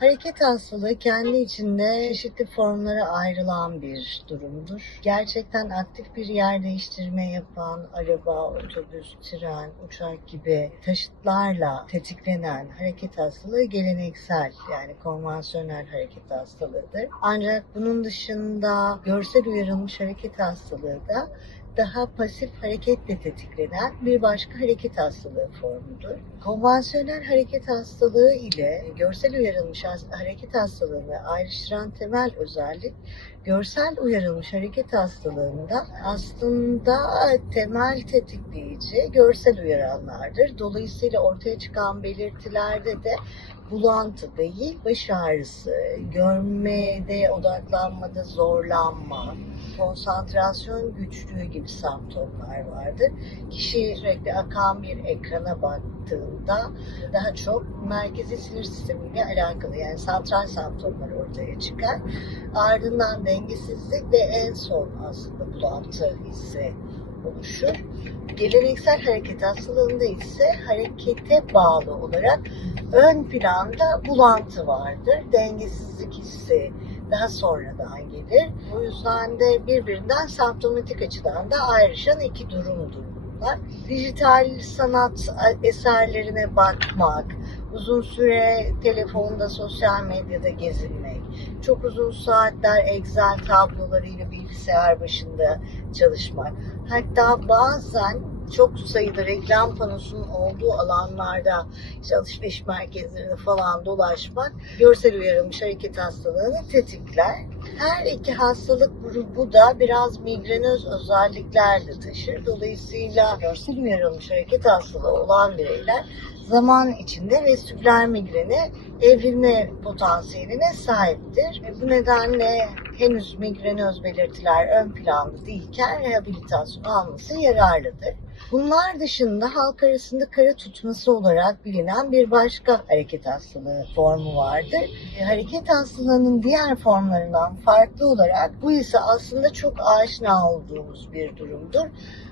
Hareket hastalığı kendi içinde çeşitli formlara ayrılan bir durumdur. Gerçekten aktif bir yer değiştirme yapan araba, otobüs, tren, uçak gibi taşıtlarla tetiklenen hareket hastalığı geleneksel yani konvansiyonel hareket hastalığıdır. Ancak bunun dışında görsel uyarılmış hareket hastalığı da daha pasif hareketle tetiklenen bir başka hareket hastalığı formudur. Konvansiyonel hareket hastalığı ile görsel uyarılmış hareket hastalığını ayrıştıran temel özellik görsel uyarılmış hareket hastalığında aslında temel tetikleyici görsel uyaranlardır. Dolayısıyla ortaya çıkan belirtilerde de bulantı değil, baş ağrısı, görmede, odaklanmada zorlanma, konsantrasyon güçlüğü gibi semptomlar vardır. Kişi sürekli akan bir ekrana baktığında daha çok merkezi sinir sistemiyle alakalı yani santral semptomlar ortaya çıkar. Ardından dengesizlik ve en son aslında bulantı hissi oluşur. Geleneksel hareket hastalığında ise harekete bağlı olarak ön planda bulantı vardır. Dengesizlik hissi daha sonradan gelir. O yüzden de birbirinden semptomatik açıdan da ayrışan iki durumdur bunlar. Dijital sanat eserlerine bakmak, uzun süre telefonda, sosyal medyada gezinmek, çok uzun saatler Excel tablolarıyla bilgisayar başında çalışmak. Hatta bazen çok sayıda reklam panosunun olduğu alanlarda işte alışveriş merkezlerinde falan dolaşmak görsel uyarılmış hareket hastalığını tetikler. Her iki hastalık grubu da biraz migrenöz özellikler de taşır. Dolayısıyla görsel uyarılmış hareket hastalığı olan bireyler zaman içinde vestibüler migrene evrilme potansiyeline sahiptir. Bu nedenle henüz migrenöz belirtiler ön planda değilken rehabilitasyon alması yararlıdır. Bunlar dışında halk arasında kara tutması olarak bilinen bir başka hareket hastalığı formu vardır. Hareket hastalığının diğer formlarından farklı olarak bu ise aslında çok aşina olduğumuz bir durumdur.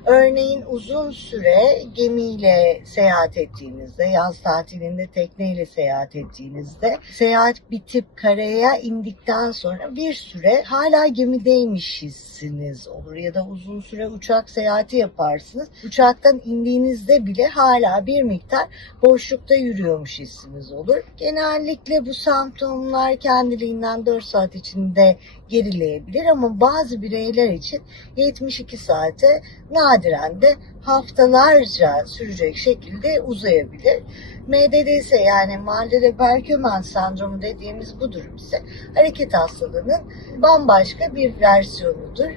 Örneğin uzun süre gemiyle seyahat ettiğinizde, yaz tatilinde tekneyle seyahat ettiğinizde, seyahat bitip karaya indikten sonra bir süre hala gemideymiş hissiniz olur ya da uzun süre uçak seyahati yaparsınız. Uçaktan indiğinizde bile hala bir miktar boşlukta yürüyormuş hissiniz olur. Genellikle bu semptomlar kendiliğinden 4 saat içinde gerileyebilir ama bazı bireyler için 72 saate nadiren de haftalarca sürecek şekilde uzayabilir. MDDS yani Maldere Berkömen sendromu dediğimiz bu durum ise hareket hastalığının bambaşka bir versiyonudur.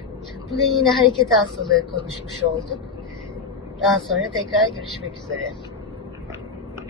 Bugün yine hareket hastalığı konuşmuş olduk. Daha sonra tekrar görüşmek üzere.